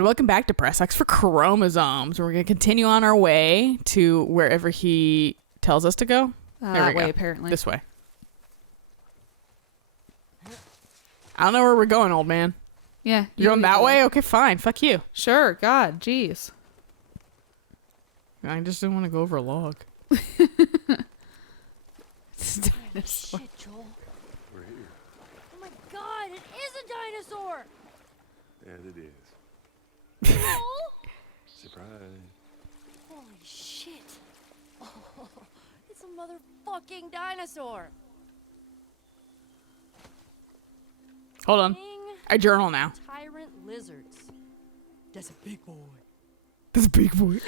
and welcome back to Press X for Chromosomes. We're going to continue on our way to wherever he tells us to go. That way, apparently. This way. I don't know where we're going, old man. Yeah. You're going that way? Okay, fine. Fuck you. Sure. God, jeez. I just didn't want to go over a log. It's a dinosaur. Shit, Joel. We're here. Oh my god, it is a dinosaur! And it is. Joel? Surprise. Holy shit. Oh, it's a motherfucking dinosaur. Hold on. King I journal now. Tyrant lizards. That's a big boy. This big boy.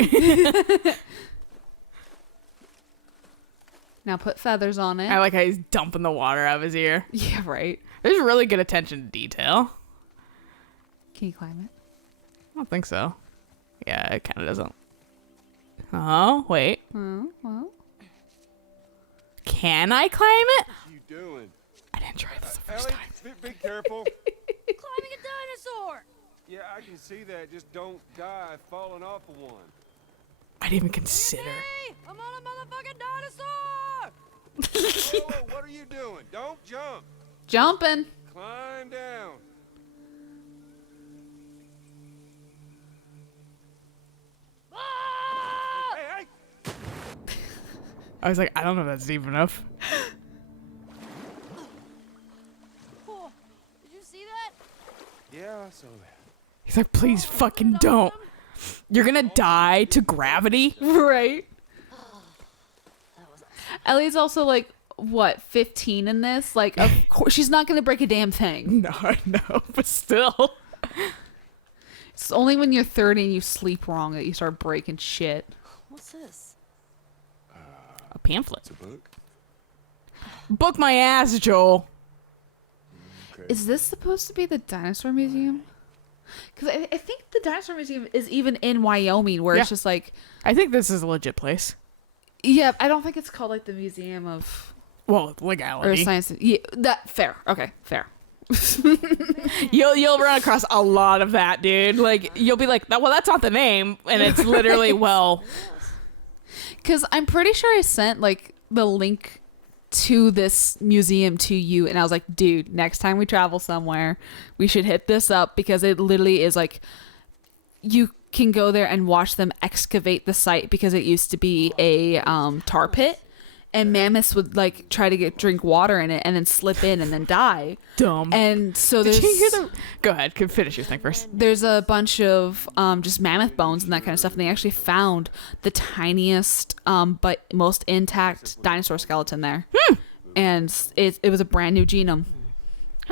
Now put feathers on it. I like how he's dumping the water out of his ear. Yeah, right. There's really good attention to detail. Can you climb it? I don't think so. Yeah, it kind of doesn't. Oh, wait. Oh, well. Can I climb it? What are you doing? I didn't try this the first Ellie, time. be careful. Climbing a dinosaur! Yeah, I can see that. Just don't die falling off of one. I didn't even consider. Hey, I'm on a motherfucking dinosaur! Whoa, what are you doing? Don't jump. Jumping. Climb down. Ah! Hey, hey. I was like, I don't know if that's deep enough. Oh, did you see that? Yeah, I saw that. He's like, please fucking don't. You're gonna die to gravity? Right. Ellie's also like, what, 15 in this? Like, of course, she's not going to break a damn thing. No, but still. It's only when you're 30 and you sleep wrong that you start breaking shit. What's this? A pamphlet. It's a book. Book my ass, Joel. Okay. Is this supposed to be the dinosaur museum? Because I think the dinosaur museum is even in Wyoming, where Yeah. it's just like, I think this is a legit place. yeah, I don't think it's called like the Museum of Well, or legality. Science. Yeah, that fair. Okay, fair. You'll run across a lot of that, dude. Like, you'll be like, well, that's not the name. And it's literally, well, Because I'm pretty sure I sent like the link to this museum to you, and I was like, dude, next time we travel somewhere, we should hit this up, because it literally is like, you can go there and watch them excavate the site, because it used to be a tar pit, and mammoths would like try to drink water in it and then slip in and then die. dumb. And so Did there's you hear the... Go ahead. Finish your thing first. there's a bunch of just mammoth bones and that kind of stuff, and they actually found the tiniest but most intact dinosaur skeleton there. And it was a brand new genome.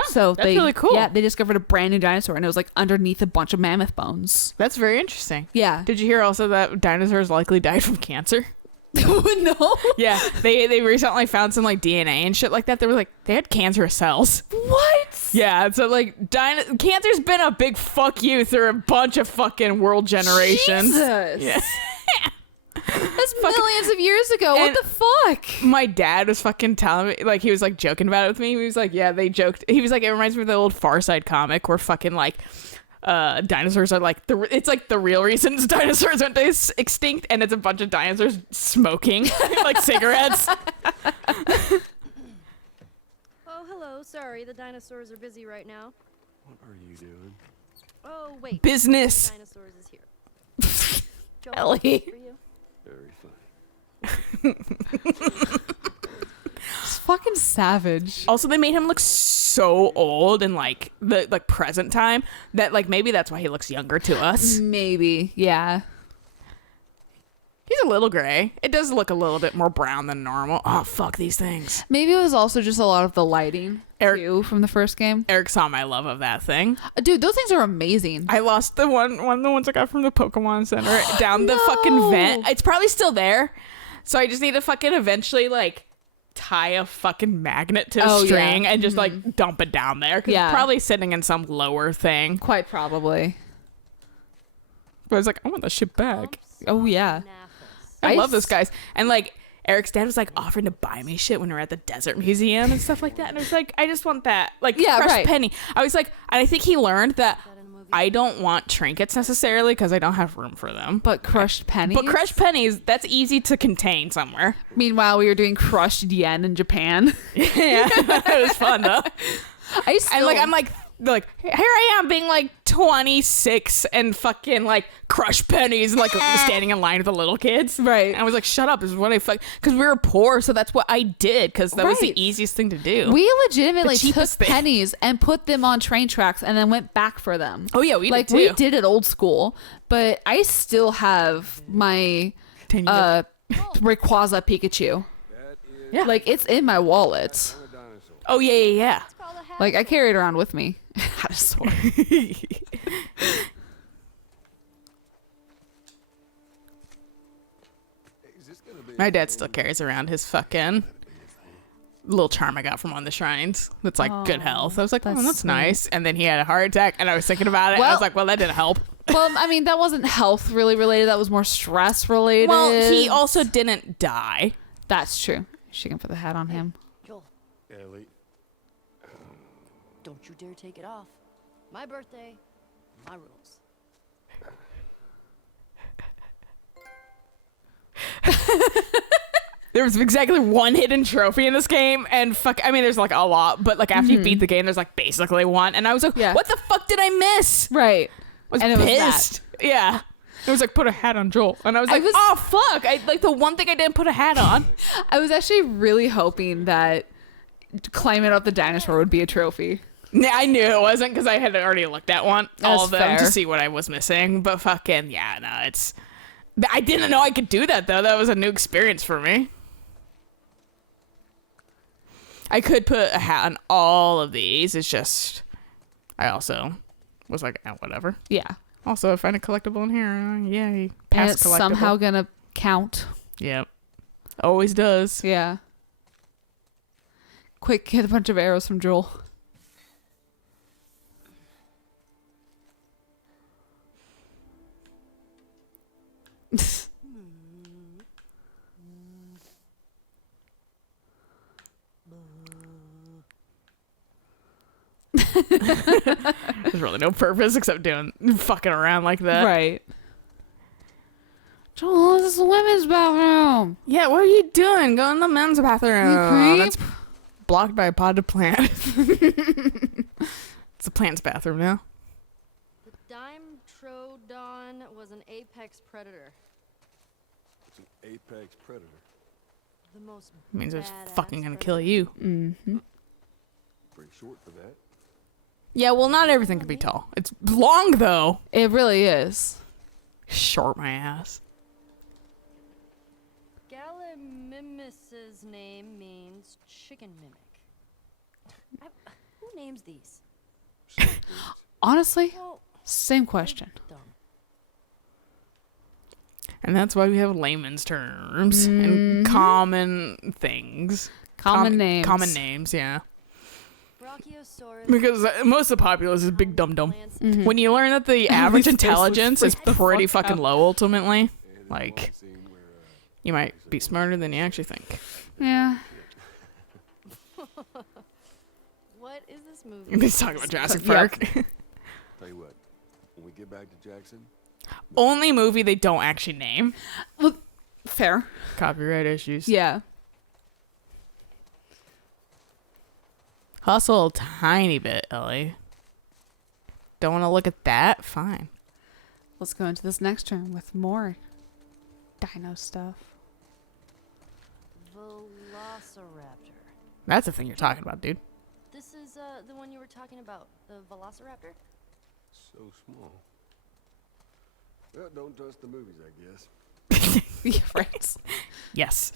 So that's really cool. Yeah, they discovered a brand new dinosaur, and it was like underneath a bunch of mammoth bones. That's very interesting. Yeah. Did you hear also that dinosaurs likely died from cancer? No. Yeah, they recently found some like DNA and shit like that. They were like, they had cancerous cells. What? Yeah, so like cancer's been a big fuck you through a bunch of fucking world generations. Jesus. Yeah. That's millions of years ago. What And- the fuck? My dad was fucking telling me, like, he was like joking about it with me. He was like, yeah, they joked. He was like, it reminds me of the old Far Side comic where fucking like dinosaurs are like it's like the real reasons dinosaurs went extinct, and it's a bunch of dinosaurs smoking like cigarettes. Oh, hello. Sorry, the dinosaurs are busy right now. What are you doing? Oh, wait. Business. Dinosaurs is here. Joel, Ellie. for you. Very funny. It's fucking savage. Also, they made him look so old in like the like present time that like maybe that's why he looks younger to us. Maybe. Yeah. He's a little gray. It does look a little bit more brown than normal. Oh, fuck these things. Maybe it was also just a lot of the lighting too from the first game. Eric saw my love of that thing. Dude, those things are amazing. I lost one of the ones I got from the Pokemon Center down the fucking No. vent. It's probably still there. So I just need to fucking eventually like tie a fucking magnet to a Oh, yeah. string and just like dump it down there. Because Yeah. it's probably sitting in some lower thing. Quite probably. But I was like, I want that shit back. Oh, yeah. I I love those s- guys. And like Eric's dad was like offering to buy me shit when we were at the desert museum and stuff like that. And I was like, I just want that like Yeah, fresh right. penny. I was like, and I think he learned that I don't want trinkets necessarily because I don't have room for them. But crushed pennies. But crushed pennies, that's easy to contain somewhere. Meanwhile, we were doing crushed yen in Japan. Yeah, it was fun though. I'm like, here I am being like 26 and fucking like crush pennies and like standing in line with the little kids. Right. And I was like, shut up, this is what I fuck, because we were poor, so that's what I did, because that was the Right. easiest thing to do. We legitimately The took cheapest thing. pennies and put them on train tracks and then went back for them. Oh yeah, we Like did too. we did it old school, but I still have my Rayquaza Pikachu. That is Yeah. Like it's in my wallet. a dinosaur. Oh yeah. It's called a hat. Like I carry it around with me. Had a sword. Is this gonna be My dad still carries around his fucking little charm I got from one of the shrines. That's like good health. I was like, that's that's sweet. nice. And then he had a heart attack, and I was thinking about it. And I was Well- like, well, that didn't help. Well, I mean that wasn't health really related. That was more stress related. Well, he also didn't die. That's true. She can put the hat on him. Joel, Ellie? don't you dare take it off. My birthday, my rules. There was exactly one hidden trophy in this game, and I mean, there's like a lot, but like after you beat the game, there's like basically one, and I was like, Yeah. what the fuck did I miss? Right. I was And it was that. pissed. Yeah. It was like, put a hat on Joel. And I was I like, was- oh, fuck. I like the one thing I didn't put a hat on. I was actually really hoping that climbing up the dinosaur would be a trophy. Yeah, I knew it wasn't because I had already looked at all That's of them to fair. see what I was missing. But fucking, yeah, no, it's. I didn't know I could do that, though. That was a new experience for me. I could put a hat on all of these. It's just. I also was like, oh, whatever. Yeah. Also, I find a collectible in here. Yay. And Past it's collectible. somehow gonna count. Yep. Always does. Yeah. Quick, get a bunch of arrows from Joel. There's really no purpose except doing fucking around like that. Right. Joel, this is the women's bathroom. Yeah, what are you doing? Go in the men's bathroom. You creep. That's blocked by a potted plant. It's a plant's bathroom now. The Dimetrodon was an apex predator. It's an apex predator. The most It means it's badass fucking gonna predator. kill you. Mm-hmm. Pretty short for that. Yeah, well, not everything can be tall. It's long though. It really is. Short my ass. Gallimimus's name means chicken mimic. Who names these? Honestly, Well, same question. dumb. And that's why we have layman's terms and common things. Common names. Common names, yeah. Brachiosaurus. Because most of the populace is big dum dum. plants- Mm-hmm. When you learn that the average His face was intelligence is freaked pretty fuck fucking out. low ultimately, Yeah, there's like one scene where, you might be smarter than you actually think. Yeah. What is this movie? He's talking about Jurassic Yep. Park. tell you what, when we get back to Jackson, Only movie they don't actually name. Well, fair. Copyright issues. Yeah. Hustle a tiny bit, Ellie. Don't want to look at that? Fine. Let's go into this next room with more dino stuff. Velociraptor. That's the thing you're talking about, dude. This is the one you were talking about, the Velociraptor? so small. Well, don't trust the movies, I guess. Yeah, right. Yes.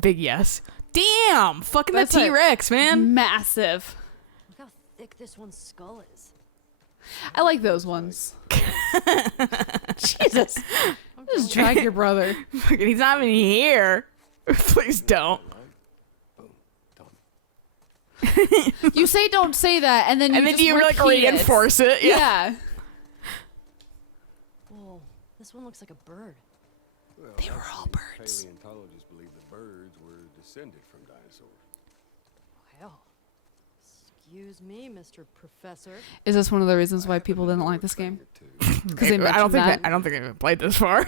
Big yes. Damn! Fucking That's that a- T-Rex, man. Massive. Look how thick this one's skull is. I like those ones. Jesus. Just drag your brother. Fucking, he's not even here. Please don't. You say don't say that, and then you And then just you like repeat it. reinforce it. Yeah. Yeah. Whoa, this one looks like a bird. Well, They were all actually, birds. Paleontologists believe the birds were descended from dinosaurs. Wow. Excuse me, Mr. Professor. Is this one of the reasons why people didn't like this game? Because they I don't mentioned that. I don't think they even played this far.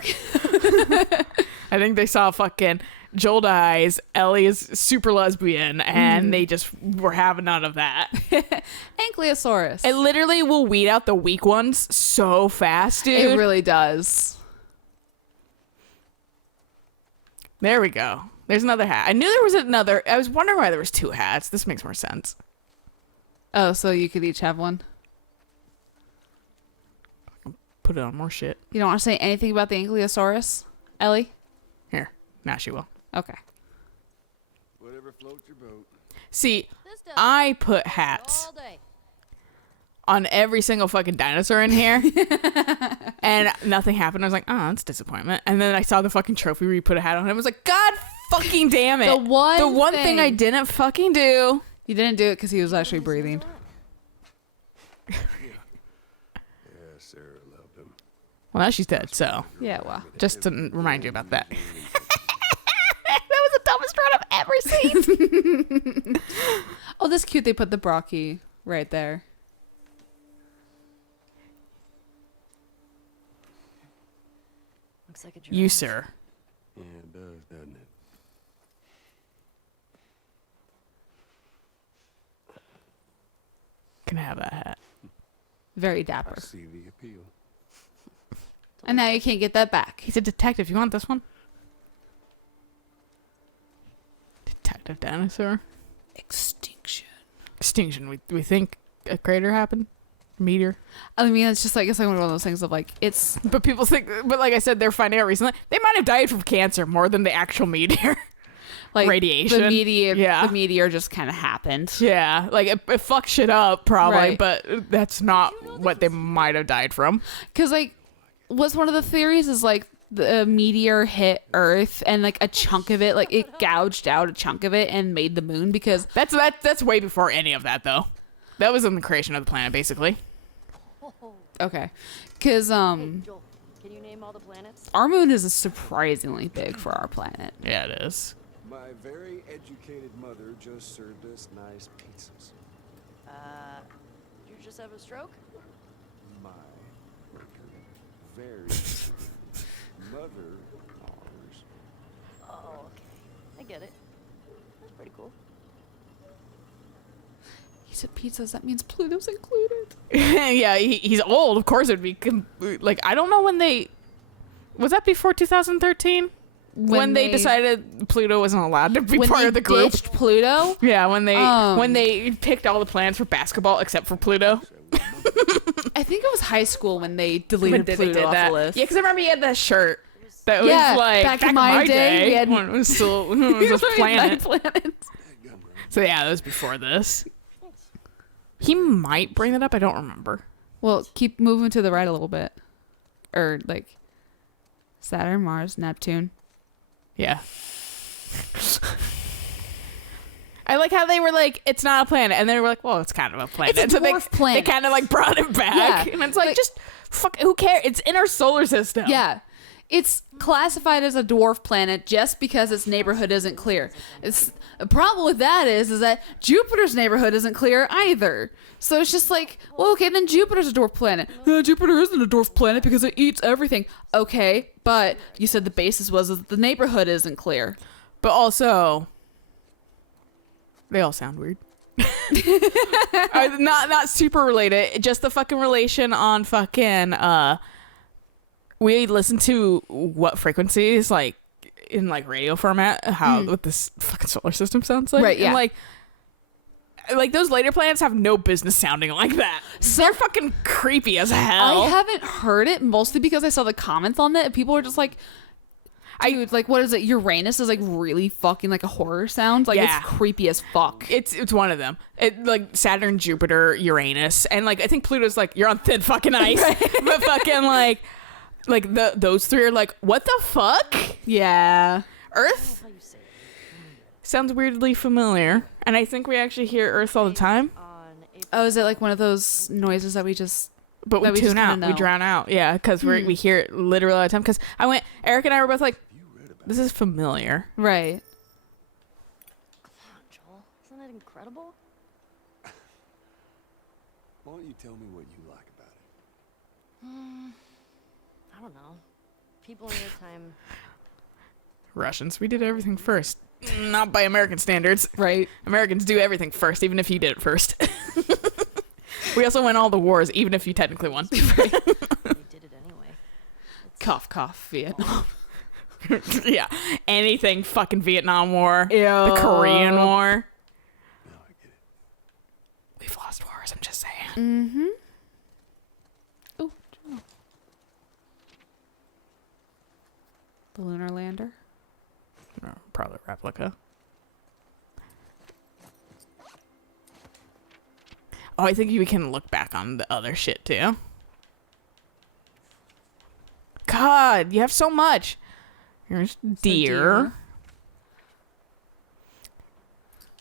I think they saw fucking Joel dies, Ellie is super lesbian, and they just were having none of that. Ankylosaurus. It literally will weed out the weak ones so fast, dude. It really does. There we go. There's another hat. I knew there was another. I was wondering why there was 2 hats. This makes more sense. Oh, so you could each have one. Put it on more shit. You don't want to say anything about the Ankylosaurus, Ellie? Here. Now she will. Okay. Whatever floats your boat. See, This does I put hats all day. on every single fucking dinosaur in here, and nothing happened. I was like, oh, that's disappointment. And then I saw the fucking trophy where you put a hat on, and I was like, God fucking damn it. The one thing I didn't fucking do. You didn't do it because he was actually breathing. Yeah, Sarah loved him. Well, now she's dead, so Yeah, well. just to remind you about that. That was the dumbest run I've ever seen. Oh, that's cute. They put the Brocky right there. Looks like a You, giraffe. sir. Yeah, it does, doesn't it? Can have that hat. Very I dapper. see the appeal. And now you can't get that back. He's a detective. You want this one? Detective dinosaur. Extinction. Extinction. We think a crater happened. Meteor. I mean, it's just like, it's like one of those things of like, it's, But people think, but like I said, they're finding out recently, they might have died from cancer more than the actual meteor. like Radiation. The meteor just kind of happened. Yeah, like it fucked shit up probably, Right. but that's not what they might have died from. Because like, what's one of the theories is like the meteor hit Earth and like a chunk of it, like it gouged out a chunk of it and made the moon because That's way before any of that though. That was in the creation of the planet, basically. okay, because Hey, Joel, can you name all the planets? our moon is surprisingly big for our planet. Yeah, it is. My very educated mother just served us nice pizzas. Did you just have a stroke? My very mother ours. Oh, okay. I get it. That's pretty cool. He said pizzas. That means Pluto's included. Yeah, he's old. Of course, it'd be like I don't know when they was that before 2013 when they decided Pluto wasn't allowed to be when part they of the group. ditched Pluto. Yeah, when they picked all the planets for basketball except for Pluto. I think it was high school when they deleted They Pluto did off that. the list. Yeah, because I remember he had that shirt that Yeah, was like back in my day, we had- when it was still when it was just Nine planet. planets. So yeah, that was before this. He might bring that up. I don't remember. Well, keep moving to the right a little bit, or like Saturn, Mars, Neptune. Yeah. I like how they were like, it's not a planet, and then they were like, well, it's kind of a planet. It's a so dwarf they planet. kind of like brought it back, Yeah. and it's like, Like- just fuck. Who cares? It's in our solar system. Yeah. It's classified as a dwarf planet just because its neighborhood isn't clear. It's the problem with that is that Jupiter's neighborhood isn't clear either. So it's just like, well, okay, then Jupiter's a dwarf planet. Jupiter isn't a dwarf planet because it eats everything. Okay, but you said the basis was that the neighborhood isn't clear. But also, they all sound weird. Not super related. Just the fucking relation on fucking. We listen to what frequencies like in like radio format. How what this fucking solar system sounds like. Right, yeah. And, like those later planets have no business sounding like that. They're fucking creepy as hell. I haven't heard it mostly because I saw the comments on it and people were just like, dude, like what is it? Uranus is like really fucking like a horror sound. Like Yeah. it's creepy as fuck. It's one of them. It like Saturn, Jupiter, Uranus, and like I think Pluto's like you're on thin fucking ice. But fucking like those three are like what the fuck? Yeah. Earth How you say it? sounds weirdly familiar, and I think we actually hear Earth all the time, On April Oh, is it like one of those noises that we just but we That we just tune out, kinda we know. drown out. Yeah, because we hear it literally all the time. Because Eric and I were both like, this is familiar. right? Joel, isn't that incredible? Why don't you tell me what you like about it? I don't know. People in your time. Russians, we did everything first. Not by American standards. Right. Americans do everything first, even if you did it first. We also win all the wars, even if you technically won. They did it anyway. Cough, cough, Vietnam. Yeah. Anything fucking Vietnam War. Ew. The Korean War. No, I get it. We've lost wars, I'm just saying. Mm-hmm. Oh. The lunar lander. Probably replica. Oh, I think we can look back on the other shit too. God, you have so much. Here's deer.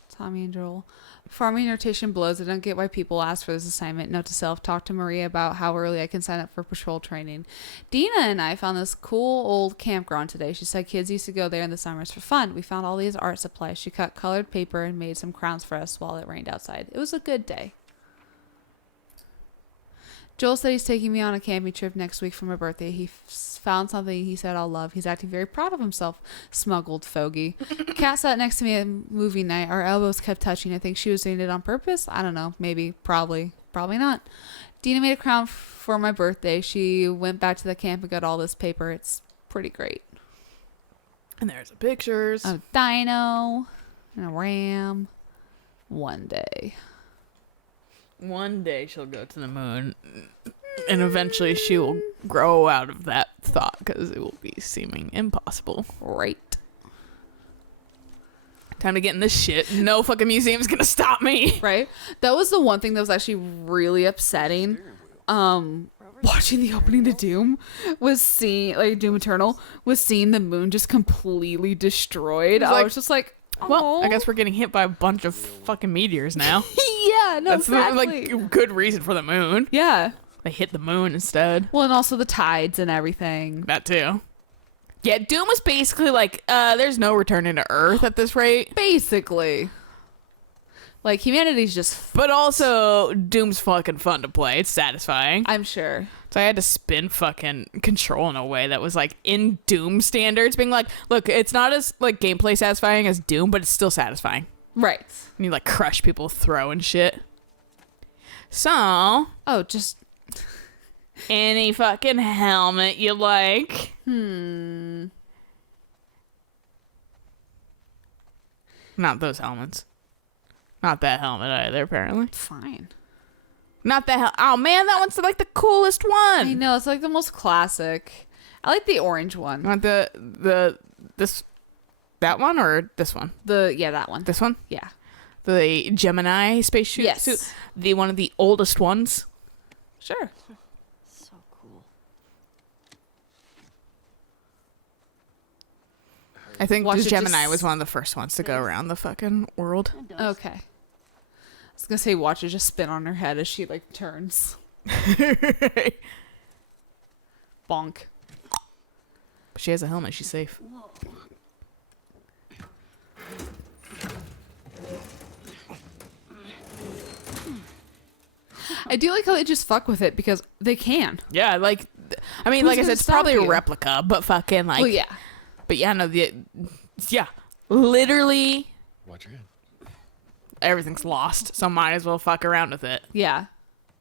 Tommy and Joel. Farming rotation blows. I don't get why people ask for this assignment. Note to self, talk to Maria about how early I can sign up for patrol training. Dina and I found this cool old campground today. She said kids used to go there in the summers for fun. We found all these art supplies. She cut colored paper and made some crowns for us while it rained outside. It was a good day. Joel said he's taking me on a camping trip next week for my birthday. He found something he said I'll love. He's acting very proud of himself. Smuggled fogey. Kat sat next to me at movie night. Our elbows kept touching. I think she was doing it on purpose. I don't know. Maybe. Probably. Probably not. Dina made a crown for my birthday. She went back to the camp and got all this paper. It's pretty great. And there's the pictures. A dino and a ram. One day. One day she'll go to the moon, and eventually she will grow out of that thought because it will be seeming impossible. Right. Time to get in this shit. No fucking museum's gonna stop me. Right? That was the one thing that was actually really upsetting. Watching the opening to Doom was seeing, like, Doom Eternal was seeing the moon just completely destroyed. I was just like, Well, I "Aw." guess we're getting hit by a bunch of fucking meteors now. Yeah, no, That's exactly. the, like, good reason for the moon. Yeah. They hit the moon instead. Well, and also the tides and everything. That too. Yeah, Doom was basically like, there's no returning to Earth at this rate. Basically. Like, humanity's just... But also, Doom's fucking fun to play. It's satisfying. I'm sure. So I had to spin fucking Control in a way that was like in Doom standards, being like, look, it's not as like gameplay satisfying as Doom, but it's still satisfying. Right. And you like crush people with throw and shit. So, Oh, just... any fucking helmet you like. Not those helmets. Not that helmet either, apparently. Fine. Not that oh man, that one's like the coolest I one. know, it's like the most classic. I like the orange one. Want that one or this one? That one. This one? Yeah. The Gemini spacesuit Yes. suit. The one of the oldest ones. Sure. So cool. I think Watch the it Gemini just- was one of the first ones to go around the fucking world. It does. Okay. I was gonna say watch her just spin on her head as she like turns. Bonk. But she has a helmet, she's safe. Whoa. I do like how they just fuck with it because they can. Yeah, like I mean, Who's like I gonna said, it's stop probably a you? replica, but fucking like Well, yeah. But yeah, no, literally Watch your head. everything's lost, so might as well fuck around with it. Yeah.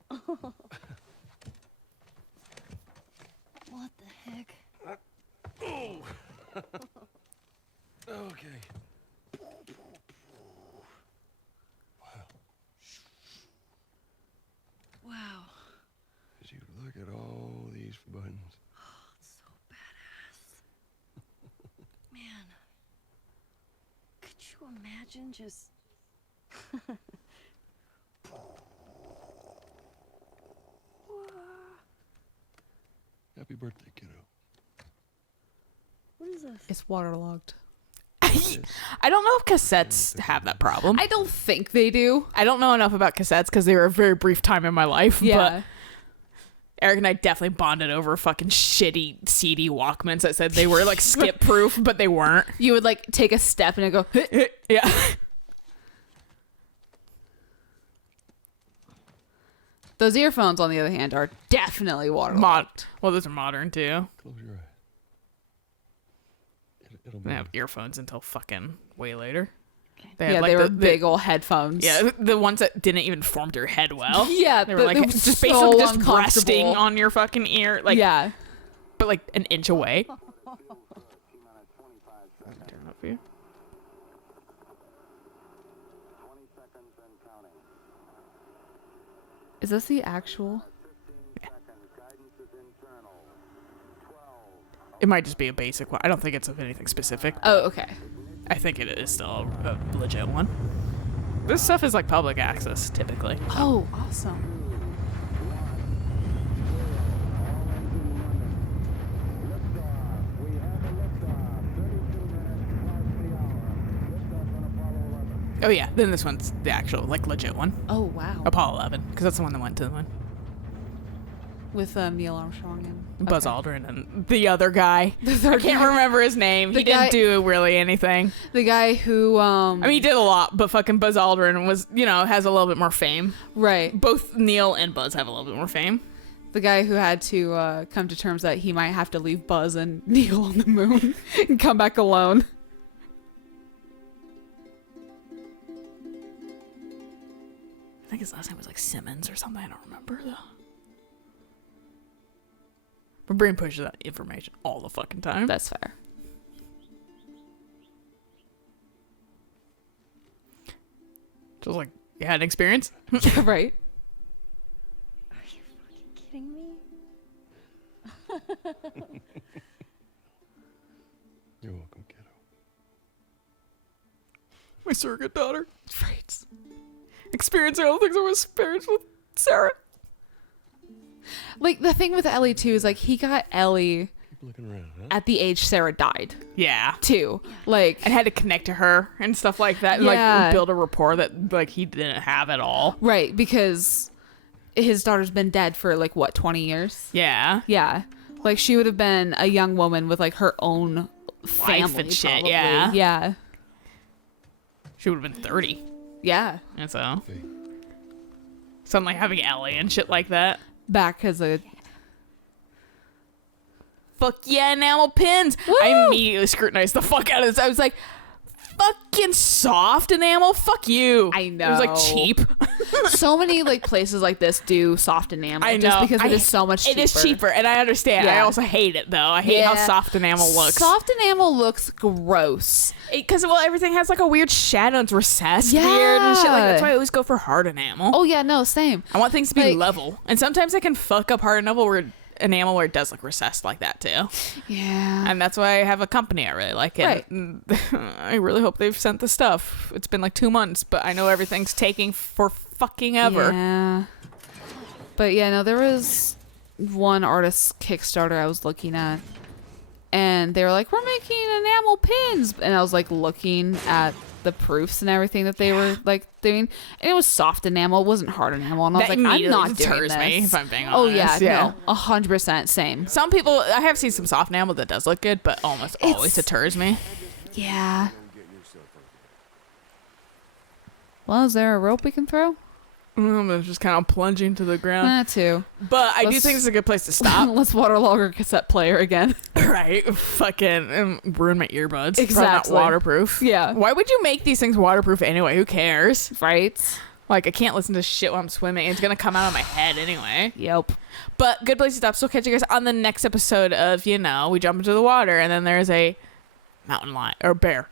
What the heck? Okay. Wow. As you look at all these buttons. So badass. Man. Could you imagine just... Happy birthday, kiddo. What is this? It's waterlogged. I don't know if cassettes have that problem. I don't think they do. I don't know enough about cassettes because they were a very brief time in my life. Yeah. But Eric and I definitely bonded over fucking shitty CD Walkmans that said they were like skip proof, but they weren't. You would like take a step and it go. Yeah. Those earphones, on the other hand, are definitely waterlogged. Well, those are modern too. Close your eyes. It'll They be. have earphones until fucking way later. Yeah, they were big old headphones. Yeah, the ones that didn't even form to your head well. Yeah, They were like they were just so basically just uncomfortable. resting on your fucking ear, like yeah. but like an inch away. Turn up for you. Is this the actual? It might just be a basic one. I don't think it's of anything specific. Oh, okay. I think it is still a legit one. This stuff is like public access typically. Oh, awesome. Oh yeah, then this one's the actual like legit one. Oh, wow. Apollo 11, because that's the one that went to the moon. With Neil Armstrong and Buzz okay. Aldrin and the other guy. The I third can't guy. remember his name. The He guy- didn't do really anything. The guy who I mean, he did a lot, but fucking Buzz Aldrin was, has a little bit more fame. right. Both Neil and Buzz have a little bit more fame. The guy who had to come to terms that he might have to leave Buzz and Neil on the moon and come back alone. I think his last name was like Simmons or something. I don't remember though. My brain pushes that information all the fucking time. That's fair. Just like, you had an experience? Yeah, right. Are you fucking kidding me? You're welcome, kiddo. My surrogate daughter. Right. Experiencing all the things I was experienced with Sarah. Like, the thing with Ellie, too, is, like, he got Ellie Keep looking around, huh? at the age Sarah died, Yeah. too. Like, And had to connect to her and stuff like that. And Yeah. like build a rapport that like he didn't have at all. right, because his daughter's been dead for, like, what, 20 years? Yeah. Yeah. Like, she would have been a young woman with, like, her own family and shit, probably. yeah. Yeah. She would have been 30. Yeah. And so See, suddenly having Ellie and shit like that. Back as a... Fuck yeah, enamel pins. Woo! I immediately scrutinized the fuck out of this. I was like, fucking soft enamel? Fuck you. I It was like know. cheap. So many, like, places like this do soft enamel. I know. Just because it is so much cheaper. It is cheaper, and I understand. I Yeah. also hate it, though. I hate how Yeah. soft enamel looks. Soft enamel looks gross. Because, well, everything has like a weird shadow. It's recessed weird and shit. Like, that's why I always go for hard enamel. Oh, yeah, no, same. I want things to be like- level. And sometimes I can fuck up hard enamel where it does look recessed like that, too. Yeah. And that's why I have a company I really like. Right. And I really hope they've sent the stuff. It's been like 2 months, but I know everything's taking for fucking ever. Yeah. But yeah, no, there was one artist Kickstarter I was looking at, and they were like, "We're making enamel pins," and I was like looking at the proofs and everything that they were like doing, and it was soft enamel, it wasn't hard enamel, and I was That like, "I'm immediately not doing deters this." me, if I'm being Oh yeah, honest. Yeah. no, 100% same. Some people, I have seen some soft enamel that does look good, but almost always deters me. Yeah. get yourself up. Well, is there a rope we can throw? I'm just kind of plunging to the ground. That too. But I do Let's- think it's a good place to stop. Let's waterlog our cassette player again. Right? Fucking ruin my earbuds. Probably Exactly. not waterproof. Yeah. Why would you make these things waterproof anyway? Who cares? Right? Like, I can't listen to shit while I'm swimming. It's going to come out of my head anyway. Yep. But good place to stop. So we'll catch you guys on the next episode of, we jump into the water and then there's a mountain lion or bear.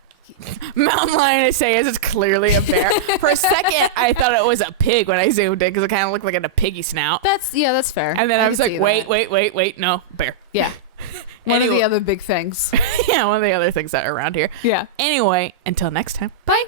Mountain lion, I say, as it's clearly a bear. For a second, I thought it was a pig when I zoomed in because it kind of looked like a piggy snout. That's fair. And then I was can like, see wait, that. wait, no, bear. Yeah. One of Anyway- the other big things. Yeah, one of the other things that are around here. Yeah. Anyway, until next time. Bye.